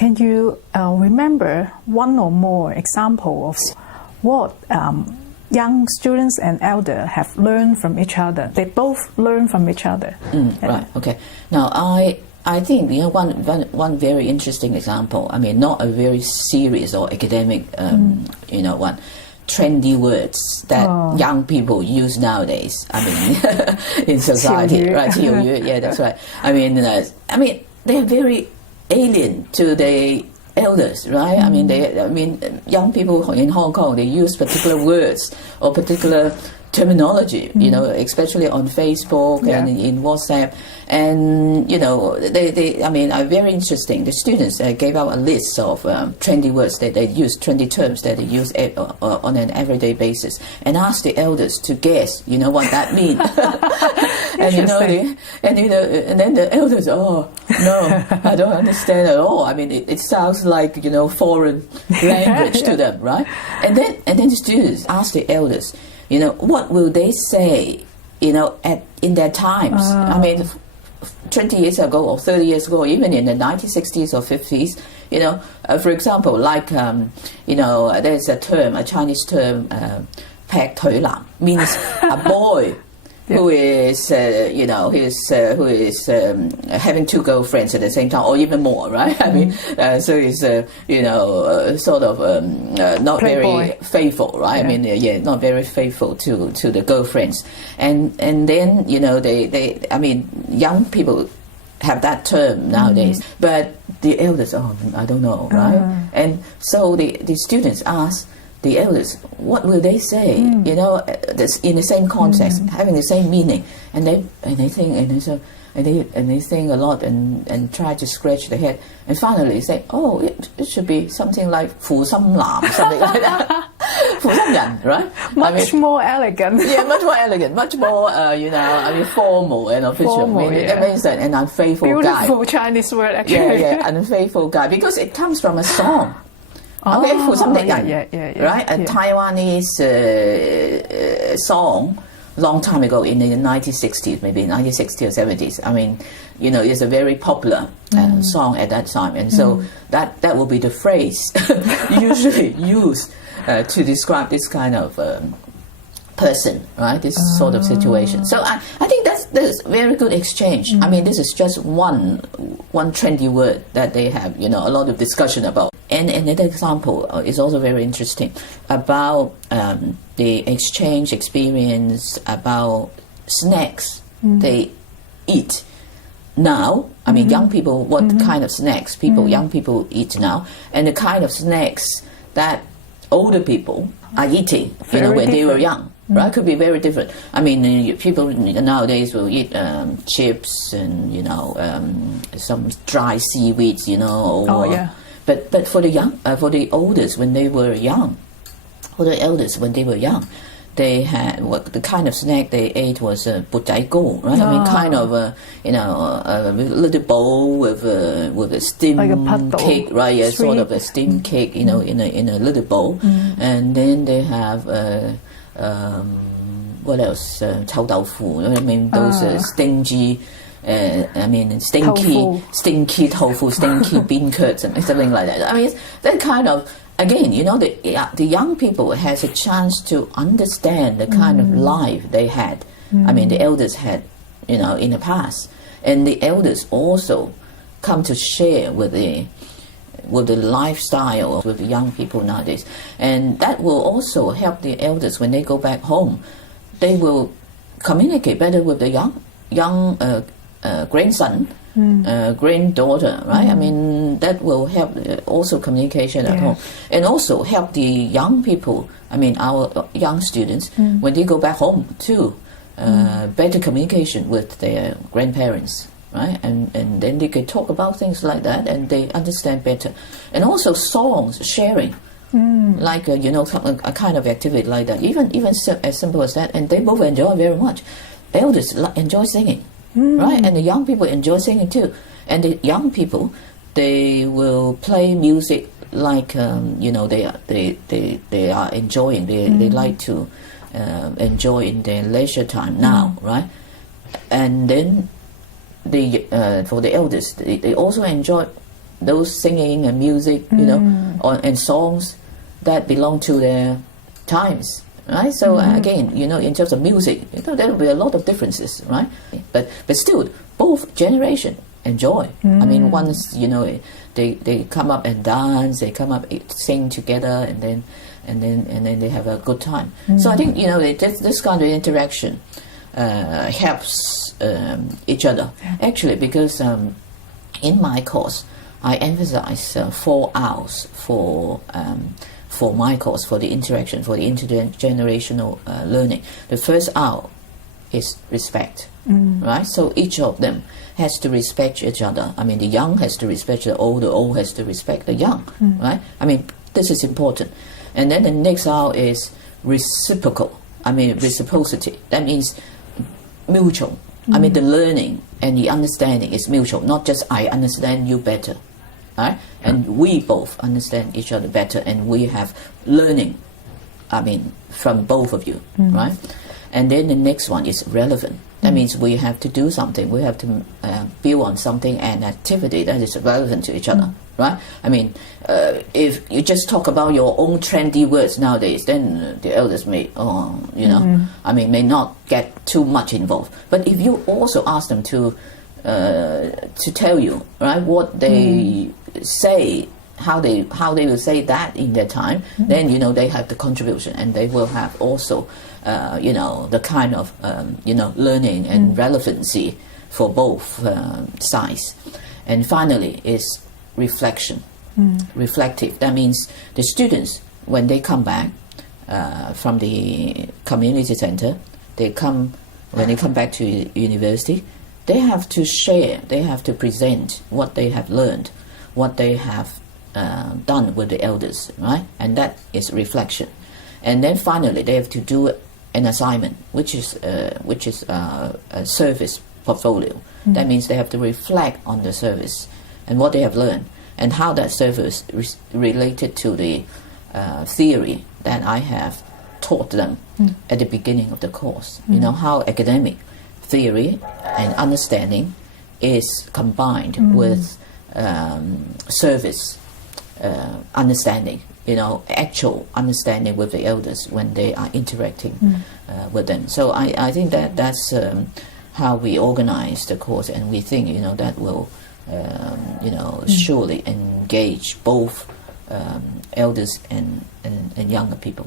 Can you remember one or more example of what young students and elder have learned from each other? They both learn from each other. Right. Okay. Now, I think one very interesting example. I mean, not a very serious or academic, one trendy words that young people use nowadays. I mean, in society, right? 潮语, yeah, that's right. I mean, they're very alien to the elders, right? I mean, young people in Hong Kong, they use particular words or particular terminology, especially on Facebook and in WhatsApp. And, are very interesting. The students gave out a list of trendy words that they use, trendy terms that they use on an everyday basis, and asked the elders to guess, what that means. and then the elders, no, I don't understand at all. I mean, it sounds like, foreign language to them, right? And then the students asked the elders, what will they say, in their times? I mean, 20 years ago or 30 years ago, even in the 1960s or 50s, for example, like, there's a term, a Chinese term, 劈腿男, means a boy who is, who is having two girlfriends at the same time, or even more, right? I mean, so he's, sort of not very faithful, right? Yeah. I mean, not very faithful to the girlfriends. And then, young people have that term nowadays, but the elders, I don't know, right? And so the students ask the elders, what will they say? In the same context, having the same meaning, and they think and they think a lot and try to scratch their head, and finally say, it should be something like 負心男, something like that. 負心人, right? Much more elegant. Yeah, much more elegant, much more formal and official. That means that an unfaithful guy. Beautiful Chinese word, actually. Yeah, unfaithful guy, because it comes from a song. Okay, 負心的人, right? A Taiwanese song, long time ago in the 1960s, maybe 1960s or 70s. I mean, it's a very popular song at that time, and so that will be the phrase usually used to describe this kind of person, right? This sort of situation. So I think that's very good exchange. I mean, this is just one trendy word that they have, a lot of discussion about. And another example is also very interesting about the exchange experience about snacks they eat now. I mean, young people, what kind of snacks young people eat now, and the kind of snacks that older people are eating, when they were young. Right, could be very different. I mean, people nowadays will eat chips and some dry seaweeds, But for the elders when they were young, they had the kind of snack they ate was bột仔糕, right? I mean, kind of a little bowl with a steamed like cake, right? Yeah, sort of a steamed cake, in a little bowl, and then they have. What else? 臭豆腐. I mean, those stinky tofu, stinky bean curds, and something like that. I mean, that kind of, again, the young people has a chance to understand the kind of life they had. I mean, the elders had, in the past, and the elders also come to share with the lifestyle with the young people nowadays, and that will also help the elders when they go back home. They will communicate better with the young grandson, granddaughter, right? I mean, that will help also communication at home, and also help the young people. I mean, our young students when they go back home too, better communication with their grandparents. Right, and then they can talk about things like that, and they understand better. And also songs sharing, like a kind of activity like that. Even as simple as that, and they both enjoy very much. Elders enjoy singing, right, and the young people enjoy singing too. And the young people, they will play music like they are enjoying. They like to enjoy in their leisure time now, right, and then. For the elders, they also enjoy those singing and music, you know, and songs that belong to their times, right? So again, you know, in terms of music, you know, there will be a lot of differences, right? But still, both generation enjoy. I mean, once, you know, they come up and dance, they come up sing together, and then they have a good time. So I think, you know, this kind of interaction helps each other, actually, because in my course I emphasize 4 hours for my course, for the interaction, for the intergenerational learning. The first hour is respect, right? So each of them has to respect each other. I mean, the young has to respect the old has to respect the young, right? I mean, this is important. And then the next hour is reciprocal. I mean, reciprocity. That means mutual. I mean, the learning and the understanding is mutual, not just I understand you better, right? And we both understand each other better, and we have learning, I mean, from both of you, right? And then the next one is relevant. That means we have to do something. We have to build on something, an activity that is relevant to each other, right? I mean, if you just talk about your own trendy words nowadays, then the elders may, you know, I mean, may not get too much involved. But if you also ask them to tell you, right, what they say, how they will say that in their time, then, you know, they have the contribution, and they will have also, you know, the kind of, you know, learning and relevancy for both sides. And finally is reflection, reflective. That means the students, when they come back from the community center, when they come back to university, they have to share, they have to present what they have learned, what they have done with the elders, right? And that is reflection. And then finally, they have to do an assignment, which is a service portfolio. That means they have to reflect on the service and what they have learned, and how that service related to the theory that I have taught them at the beginning of the course. You know, how academic theory and understanding is combined with service understanding, you know, actual understanding with the elders when they are interacting with them. So I think that's how we organize the course, and we think, you know, that will you know, surely engage both elders and younger people.